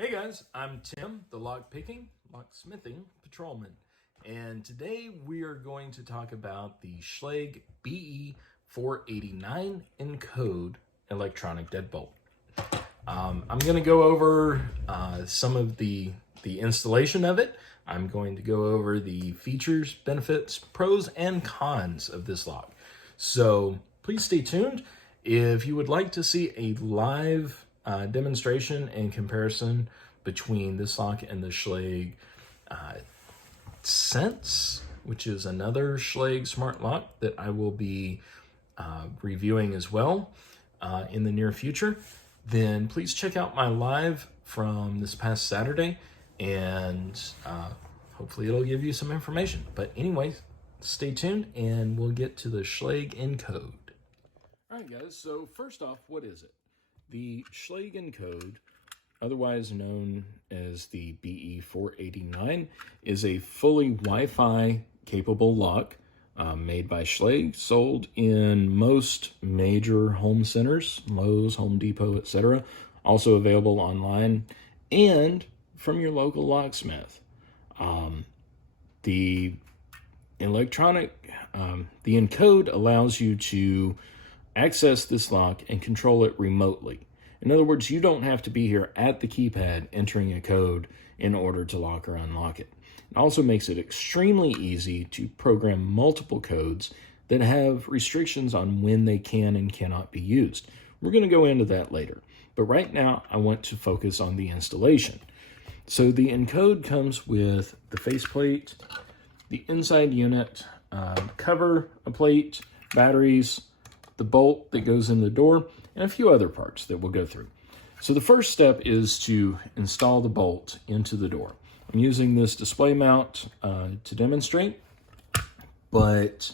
Hey guys, I'm Tim, the locksmithing patrolman, and today we are going to talk about the Schlage BE489 Encode electronic deadbolt. I'm going to go over some of the installation of it. I'm going to go over the features, benefits, pros, and cons of this lock. So please stay tuned. If you would like to see a live demonstration and comparison between this lock and the Schlage Sense, which is another Schlage smart lock that I will be reviewing as well in the near future, then please check out my live from this past Saturday, and hopefully it'll give you some information. But anyway, stay tuned and we'll get to the Schlage Encode. All right, guys, so first off, what is it? The Schlage Encode, otherwise known as the BE489, is a fully Wi-Fi capable lock made by Schlage, sold in most major home centers, Lowe's, Home Depot, etc. Also available online and from your local locksmith. The Encode allows you to access this lock and control it remotely. In other words, you don't have to be here at the keypad entering a code in order to lock or unlock it. It also makes it extremely easy to program multiple codes that have restrictions on when they can and cannot be used. We're going to go into that later, but right now I want to focus on the installation. So the Encode comes with the faceplate, the inside unit, cover, a plate, batteries, the bolt that goes in the door, and a few other parts that we'll go through. So the first step is to install the bolt into the door. I'm using this display mount to demonstrate, but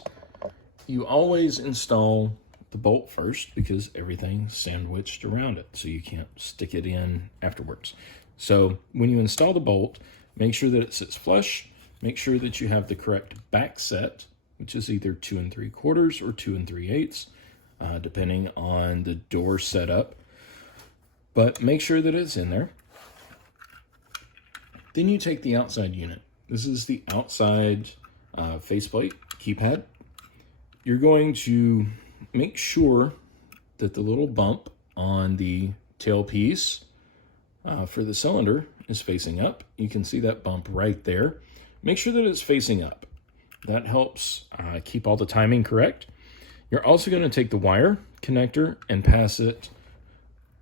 you always install the bolt first because everything's sandwiched around it, so you can't stick it in afterwards. So when you install the bolt, make sure that it sits flush, make sure that you have the correct back set, which is either 2 3/4 or 2 3/8, depending on the door setup, but make sure that it's in there. Then you take the outside unit. This is the outside faceplate keypad. You're going to make sure that the little bump on the tailpiece for the cylinder is facing up. You can see that bump right there. Make sure that it's facing up. That helps keep all the timing correct. You're also going to take the wire connector and pass it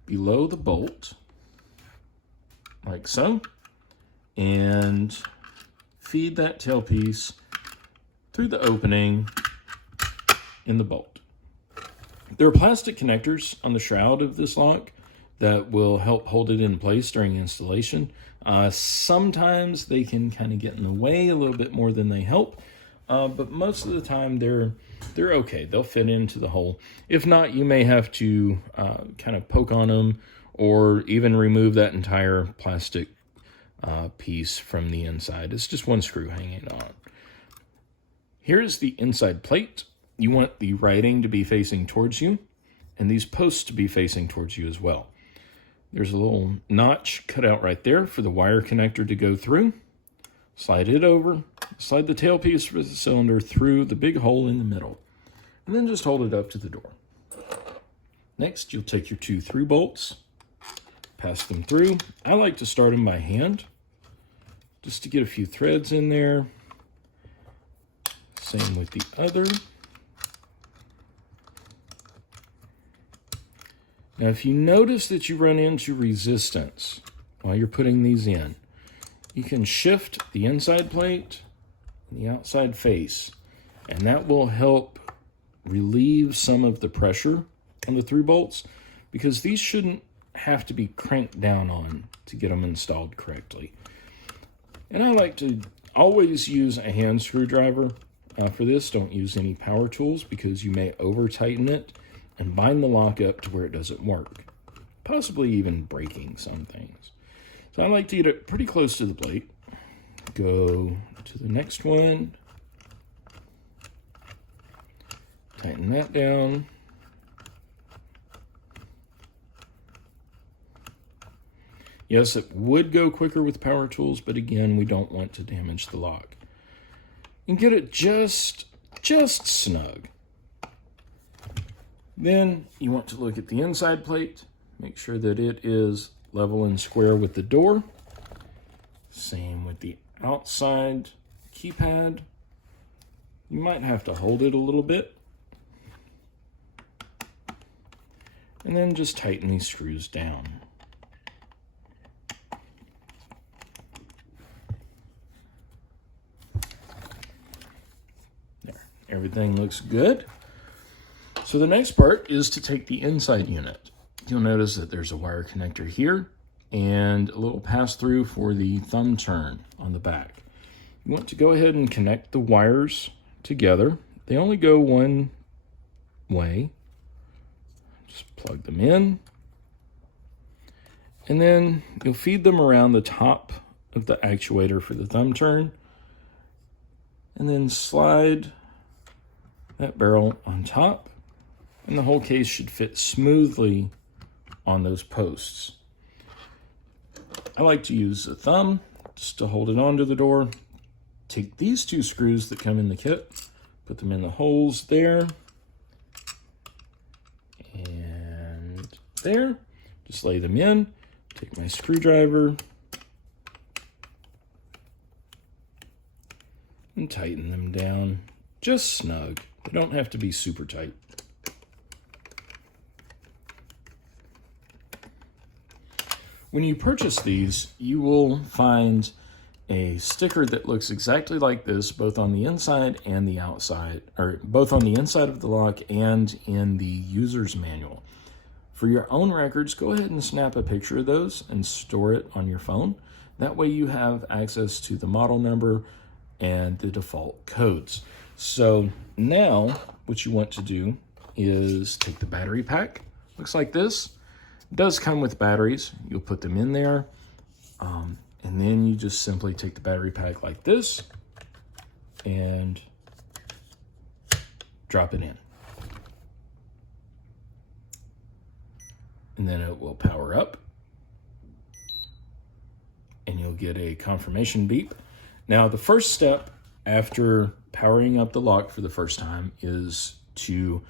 below the bolt, like so, and feed that tailpiece through the opening in the bolt. There are plastic connectors on the shroud of this lock that will help hold it in place during installation. Sometimes they can kind of get in the way a little bit more than they help, but most of the time they're okay. They'll fit into the hole. If not, you may have to kind of poke on them or even remove that entire plastic piece from the inside. It's just one screw hanging on. Here's the inside plate. You want the writing to be facing towards you and these posts to be facing towards you as well. There's a little notch cut out right there for the wire connector to go through. Slide it over, slide the tailpiece for the cylinder through the big hole in the middle, and then just hold it up to the door. Next, you'll take your 2 3 bolts, pass them through. I like to start them by hand, just to get a few threads in there. Same with the other. Now, if you notice that you run into resistance while you're putting these in, you can shift the inside plate and the outside face, and that will help relieve some of the pressure on the through bolts, because these shouldn't have to be cranked down on to get them installed correctly. And I like to always use a hand screwdriver for this. Don't use any power tools because you may over tighten it and bind the lock up to where it doesn't work, possibly even breaking some things. So I like to get it pretty close to the plate. Go to the next one. Tighten that down. Yes, it would go quicker with power tools, but again, we don't want to damage the lock. And get it just snug. Then you want to look at the inside plate, make sure that it is level and square with the door. Same with the outside keypad. You might have to hold it a little bit. And then just tighten these screws down. There, everything looks good. So the next part is to take the inside unit. You'll notice that there's a wire connector here and a little pass-through for the thumb turn on the back. You want to go ahead and connect the wires together. They only go one way. Just plug them in. And then you'll feed them around the top of the actuator for the thumb turn. And then slide that barrel on top. And the whole case should fit smoothly on those posts. I like to use a thumb just to hold it onto the door. Take these two screws that come in the kit, put them in the holes there and there. Just lay them in. Take my screwdriver and tighten them down just snug. They don't have to be super tight. When you purchase these, you will find a sticker that looks exactly like this, both on the inside and the outside, or both on the inside of the lock and in the user's manual. For your own records, go ahead and snap a picture of those and store it on your phone. That way you have access to the model number and the default codes. So now what you want to do is take the battery pack. Looks like this. It does come with batteries. You'll put them in there. And then you just simply take the battery pack like this and drop it in. And then it will power up. And you'll get a confirmation beep. Now, the first step after powering up the lock for the first time is to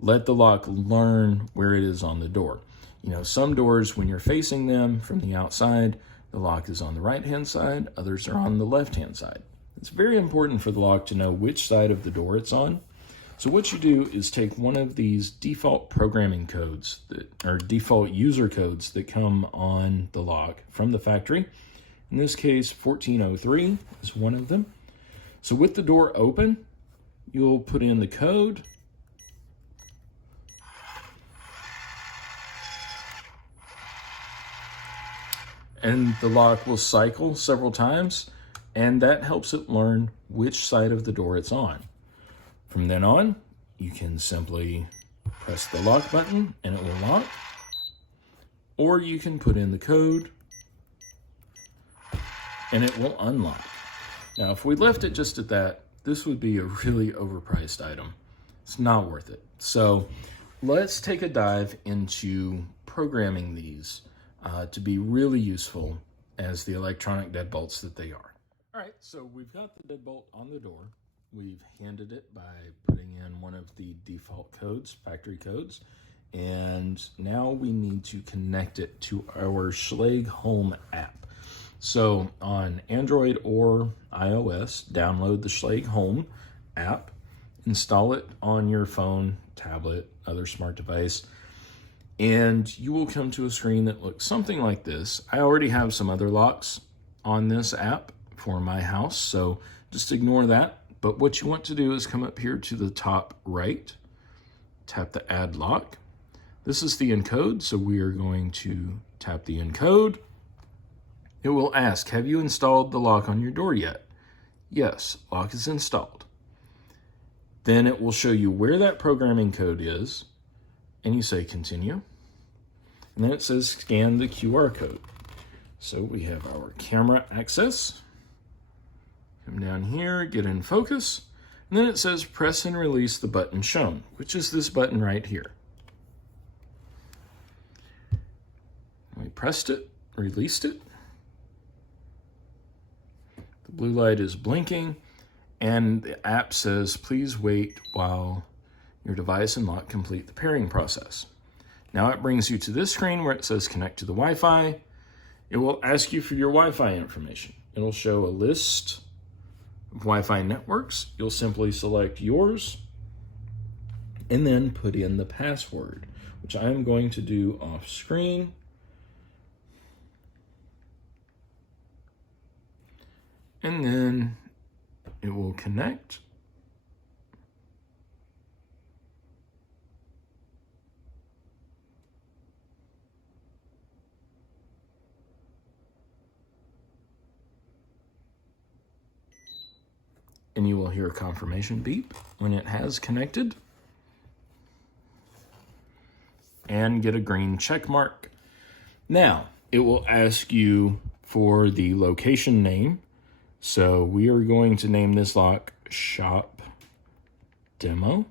let the lock learn where it is on the door. You know, some doors, when you're facing them from the outside, the lock is on the right-hand side, others are on the left-hand side. It's very important for the lock to know which side of the door it's on. So what you do is take one of these default programming codes, or default user codes that come on the lock from the factory. In this case, 1403 is one of them. So with the door open, you'll put in the code. And the lock will cycle several times, and that helps it learn which side of the door it's on. From then on, you can simply press the lock button and it will lock, or you can put in the code and it will unlock. Now, if we left it just at that, this would be a really overpriced item. It's not worth it. So let's take a dive into programming these to be really useful as the electronic deadbolts that they are. All right, so we've got the deadbolt on the door. We've handed it by putting in one of the default codes, factory codes, and now we need to connect it to our Schlage Home app. So on Android or iOS, download the Schlage Home app, install it on your phone, tablet, other smart device, and you will come to a screen that looks something like this. I already have some other locks on this app for my house, so just ignore that. But what you want to do is come up here to the top right, tap the add lock. This is the encode, so we are going to tap the encode. It will ask, have you installed the lock on your door yet? Yes, lock is installed. Then it will show you where that programming code is, and you say continue. And then it says scan the QR code. So we have our camera access. Come down here, get in focus, and then it says press and release the button shown, which is this button right here. We pressed it, released it. The blue light is blinking, and the app says, please wait while your device and lock complete the pairing process. Now it brings you to this screen where it says connect to the Wi-Fi. It will ask you for your Wi-Fi information. It'll show a list of Wi-Fi networks. You'll simply select yours and then put in the password, which I am going to do off screen. And then it will connect. And you will hear a confirmation beep when it has connected. And get a green check mark. Now, it will ask you for the location name. So we are going to name this lock Shop Demo.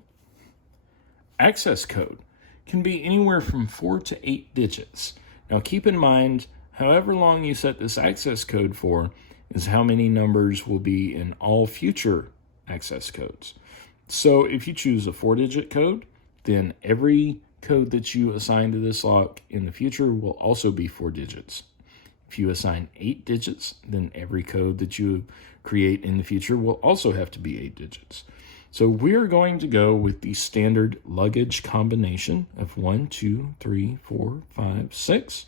Access code can be anywhere from 4 to 8 digits. Now keep in mind, however long you set this access code for is how many numbers will be in all future access codes. So if you choose a 4-digit code, then every code that you assign to this lock in the future will also be 4 digits. If you assign 8 digits, then every code that you create in the future will also have to be 8 digits. So we're going to go with the standard luggage combination of 1, 2, 3, 4, 5, 6.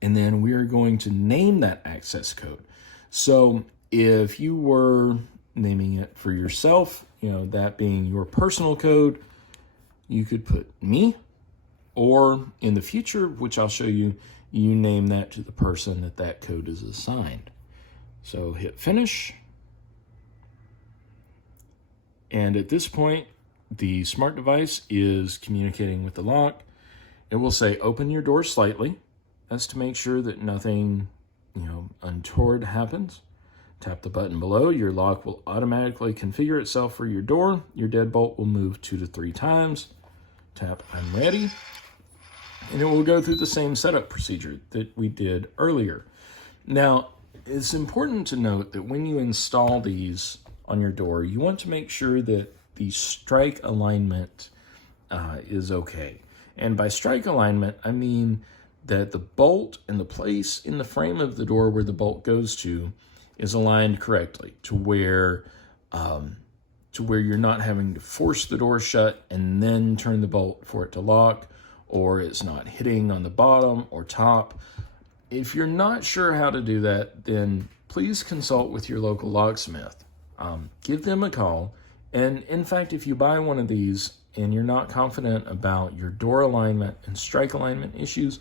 And then we are going to name that access code. So if you were naming it for yourself, that being your personal code, you could put me, or in the future, which I'll show you, you name that to the person that that code is assigned. So hit finish. And at this point, the smart device is communicating with the lock. It will say, open your door slightly. That's to make sure that nothing, untoward happens. Tap the button below. Your lock will automatically configure itself for your door. Your deadbolt will move 2 to 3 times. Tap I'm ready. And it will go through the same setup procedure that we did earlier. Now, it's important to note that when you install these on your door, you want to make sure that the strike alignment is okay. And by strike alignment, I mean that the bolt and the place in the frame of the door where the bolt goes to is aligned correctly to where you're not having to force the door shut and then turn the bolt for it to lock, or it's not hitting on the bottom or top. If you're not sure how to do that, then please consult with your local locksmith. Give them a call. And in fact, if you buy one of these and you're not confident about your door alignment and strike alignment issues,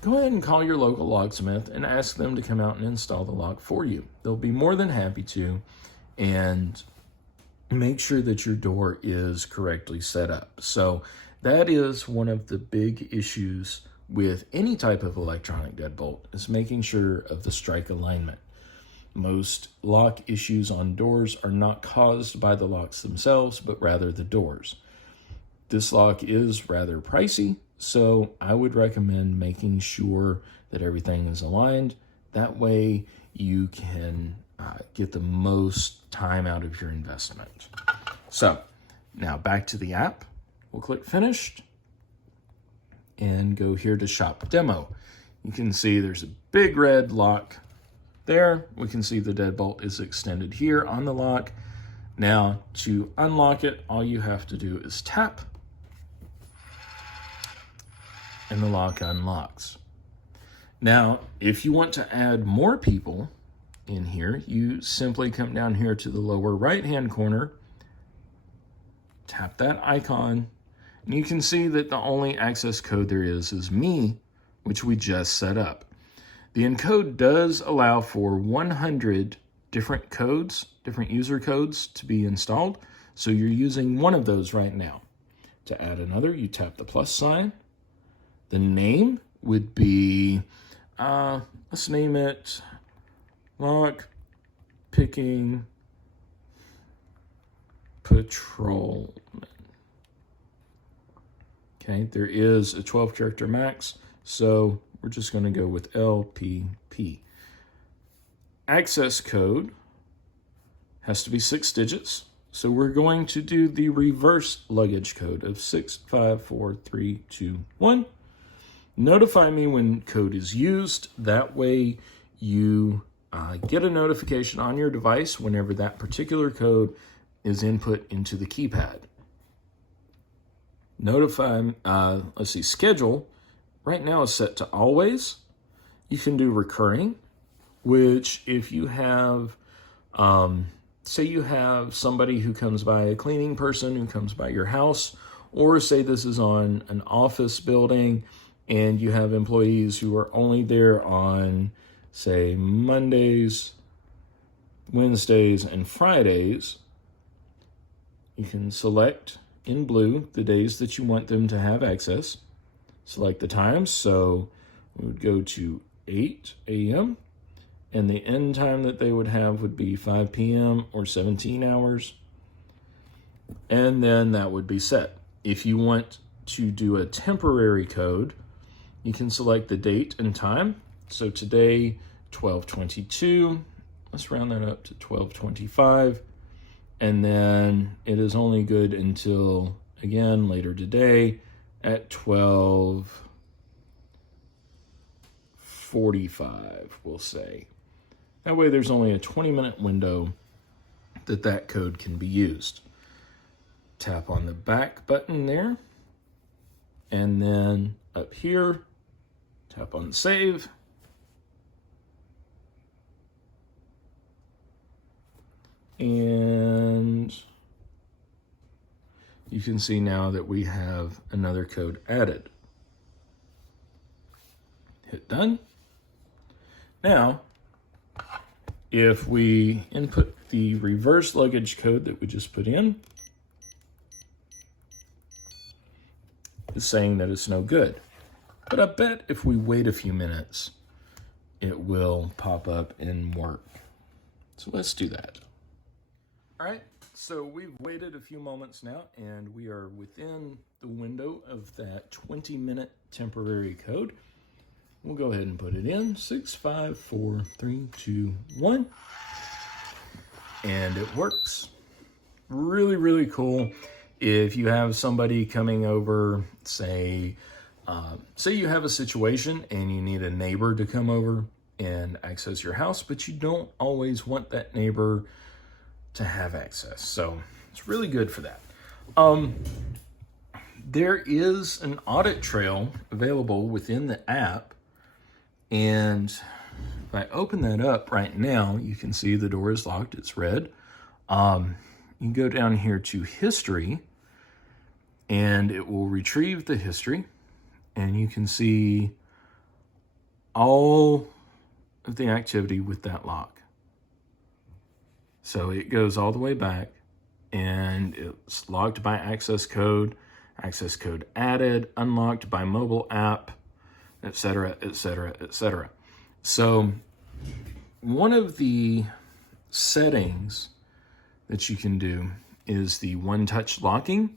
go ahead and call your local locksmith and ask them to come out and install the lock for you. They'll be more than happy to, and make sure that your door is correctly set up. So that is one of the big issues with any type of electronic deadbolt, is making sure of the strike alignment. Most lock issues on doors are not caused by the locks themselves, but rather the doors. This lock is rather pricey, so I would recommend making sure that everything is aligned. That way you can get the most time out of your investment. So now back to the app. We'll click finished and go here to shop demo. You can see there's a big red lock there. We can see the deadbolt is extended here on the lock. Now to unlock it, all you have to do is tap and the lock unlocks. Now, if you want to add more people in here, you simply come down here to the lower right-hand corner, tap that icon, and you can see that the only access code there is me, which we just set up. The encode does allow for 100 different codes, different user codes to be installed. So you're using one of those right now. To add another, you tap the plus sign. The name would be, let's name it Lock Picking Patrolman. Okay, there is a 12-character max, so we're just going to go with LPP. Access code has to be 6 digits. So we're going to do the reverse luggage code of 654321. Notify me when code is used. That way you get a notification on your device whenever that particular code is input into the keypad. Notify, schedule right now is set to always. You can do recurring, which if you have, say you have somebody who comes by, a cleaning person who comes by your house, or say this is on an office building and you have employees who are only there on, say, Mondays, Wednesdays, and Fridays, you can select in blue the days that you want them to have access. Select the times, so we would go to 8 a.m. and the end time that they would have would be 5 p.m. or 17 hours. And then that would be set. If you want to do a temporary code, you can select the date and time. So today, 12:22. Let's round that up to 12:25. And then it is only good until, again, later today at 12:45, we'll say. That way there's only a 20-minute window that code can be used. Tap on the back button there. And then up here, tap on save. And you can see now that we have another code added. Hit done. Now, if we input the reverse luggage code that we just put in, it's saying that it's no good. But I bet if we wait a few minutes, it will pop up and work. So let's do that. All right, so we've waited a few moments now, and we are within the window of that 20-minute temporary code. We'll go ahead and put it in, 654321, and it works. Really, really cool. If you have somebody coming over, say you have a situation and you need a neighbor to come over and access your house, but you don't always want that neighbor to have access. So it's really good for that. There is an audit trail available within the app. And if I open that up right now, you can see the door is locked. It's red. You can go down here to history and it will retrieve the history. And you can see all of the activity with that lock. So it goes all the way back and it's locked by access code added, unlocked by mobile app, etc., etc., etc. So one of the settings that you can do is the one-touch locking.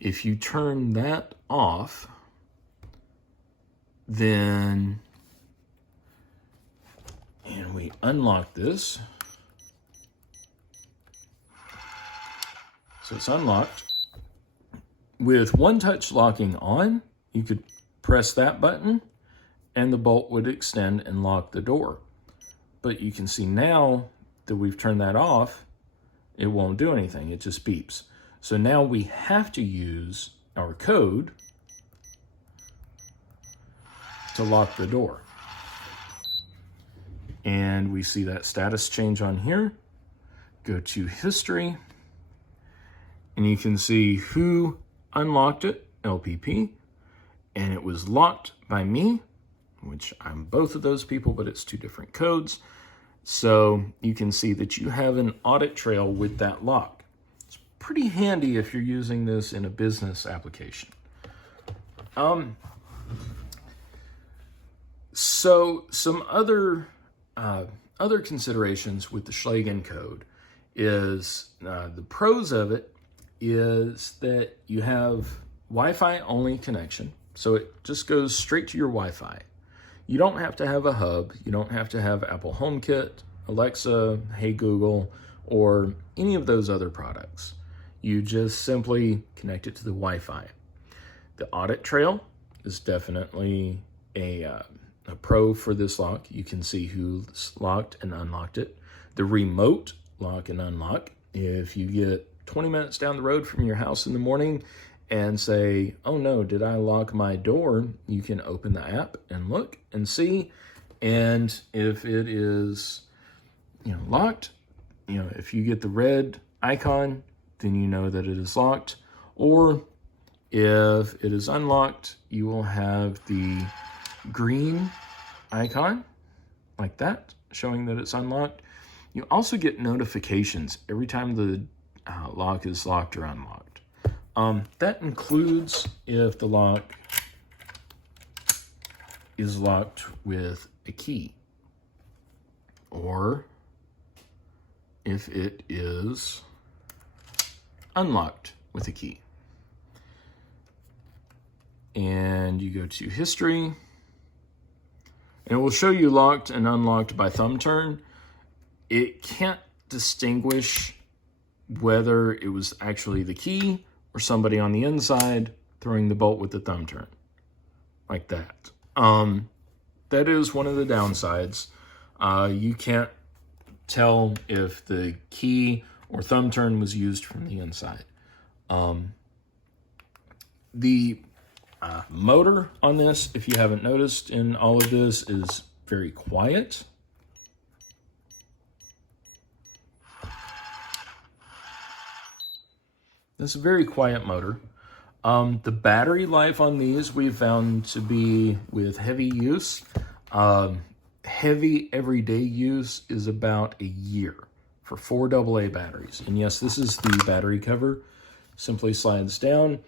If you turn that off, then, and we unlock this, so it's unlocked. With one-touch locking on, you could press that button and the bolt would extend and lock the door. But you can see now that we've turned that off, it won't do anything, it just beeps. So now we have to use our code to lock the door. And we see that status change on here. Go to history, and you can see who unlocked it, LPP, and it was locked by me, which I'm both of those people, but it's two different codes. So you can see that you have an audit trail with that lock. It's pretty handy if you're using this in a business application. So some other considerations with the Schlage Encode is the pros of it is that you have Wi-Fi only connection. So it just goes straight to your Wi-Fi. You don't have to have a hub. You don't have to have Apple HomeKit, Alexa, Hey Google, or any of those other products. You just simply connect it to the Wi-Fi. The audit trail is definitely a pro for this lock. You can see who's locked and unlocked it. The remote lock and unlock, if you get 20 minutes down the road from your house in the morning and say, oh no, did I lock my door? You can open the app and look and see. And if it is, locked, if you get the red icon, then you know that it is locked. Or if it is unlocked, you will have the green icon like that, showing that it's unlocked. You also get notifications every time the lock is locked or unlocked. That includes if the lock is locked with a key, or if it is unlocked with a key. And you go to history, and it will show you locked and unlocked by thumb turn. It can't distinguish whether it was actually the key or somebody on the inside throwing the bolt with the thumb turn, like that. That is one of the downsides. You can't tell if the key or thumb turn was used from the inside. The motor on this, if you haven't noticed in all of this, is very quiet. This is a very quiet motor. The battery life on these we've found to be, with heavy use, heavy everyday use, is about a year for 4 AA batteries. And yes, this is the battery cover. Simply slides down.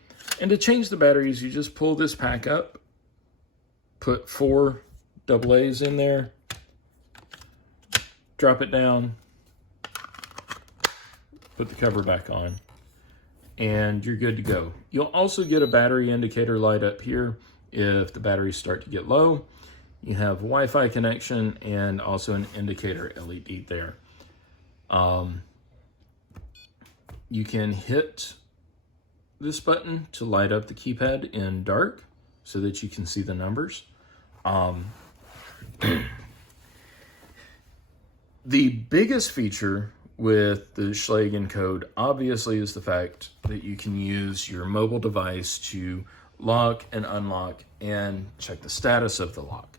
And to change the batteries, you just pull this pack up, put 4 AA's in there, drop it down, put the cover back on, and you're good to go. You'll also get a battery indicator light up here if the batteries start to get low. You have Wi-Fi connection and also an indicator LED there. You can hit this button to light up the keypad in dark so that you can see the numbers. The biggest feature with the Schlage Encode obviously is the fact that you can use your mobile device to lock and unlock and check the status of the lock.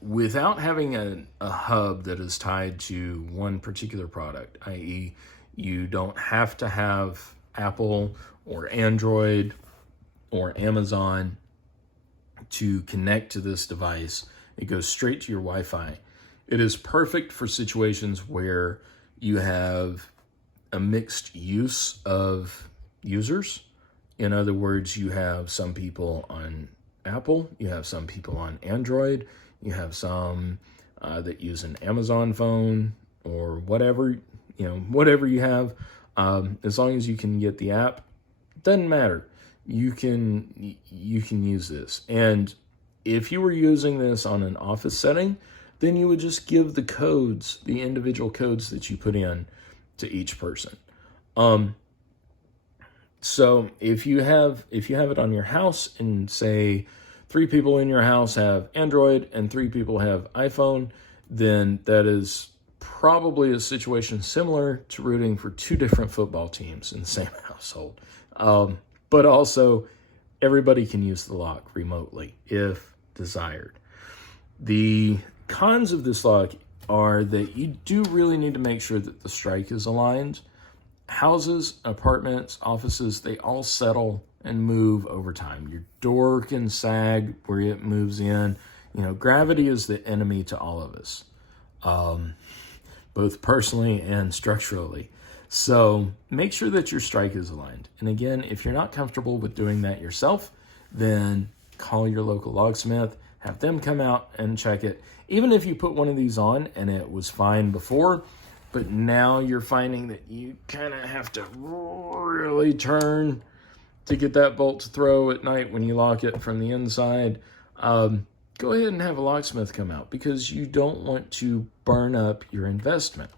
Without having a hub that is tied to one particular product, i.e. you don't have to have Apple or Android or Amazon to connect to this device. It goes straight to your Wi-Fi. It is perfect for situations where you have a mixed use of users. In other words, you have some people on Apple, you have some people on Android, you have some that use an Amazon phone or whatever, whatever you have. As long as you can get the app, doesn't matter. You can use this. And if you were using this on an office setting, then you would just give the codes, the individual codes that you put in to each person. So if you have it on your house and say 3 people in your house have Android and 3 people have iPhone, then that is probably a situation similar to rooting for 2 different football teams in the same household. But also, everybody can use the lock remotely if desired. The cons of this lock are that you do really need to make sure that the strike is aligned. Houses, apartments, offices, they all settle and move over time. Your door can sag where it moves in. Gravity is the enemy to all of us, both personally and structurally. So make sure that your strike is aligned. And again, if you're not comfortable with doing that yourself, then call your local locksmith, have them come out and check it. Even if you put one of these on and it was fine before, but now you're finding that you kind of have to really turn to get that bolt to throw at night when you lock it from the inside, go ahead and have a locksmith come out, because you don't want to burn up your investment.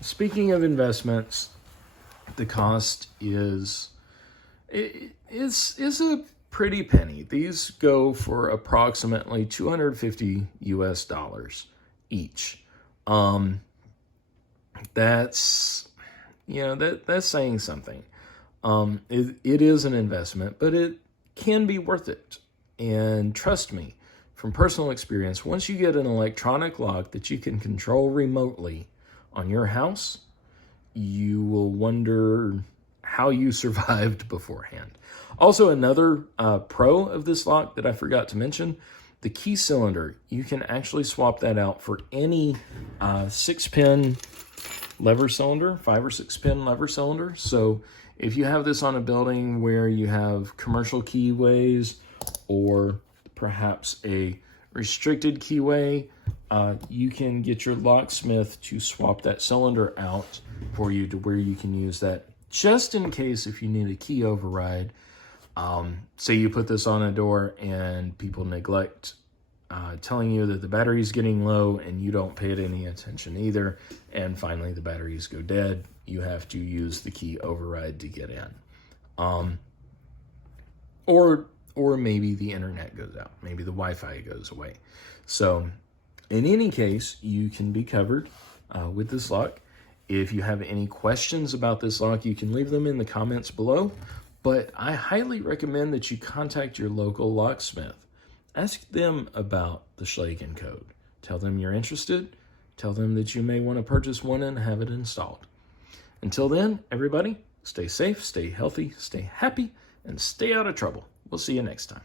Speaking of investments, the cost is a pretty penny. These go for approximately $250 US each. That's, that's saying something. It is an investment, but it can be worth it. And trust me, from personal experience, once you get an electronic lock that you can control remotely on your house, you will wonder how you survived beforehand. Also, another pro of this lock that I forgot to mention, the key cylinder. You can actually swap that out for any 6-pin lever cylinder, 5 or 6-pin lever cylinder. So if you have this on a building where you have commercial keyways or perhaps a restricted keyway, you can get your locksmith to swap that cylinder out for you to where you can use that just in case if you need a key override. Say you put this on a door and people neglect telling you that the battery's getting low and you don't pay it any attention either, and finally the batteries go dead. You have to use the key override to get in. Or maybe the internet goes out. Maybe the Wi-Fi goes away. So in any case, you can be covered with this lock. If you have any questions about this lock, you can leave them in the comments below. But I highly recommend that you contact your local locksmith. Ask them about the Schlage Encode. Tell them you're interested. Tell them that you may want to purchase one and have it installed. Until then, everybody, stay safe, stay healthy, stay happy, and stay out of trouble. We'll see you next time.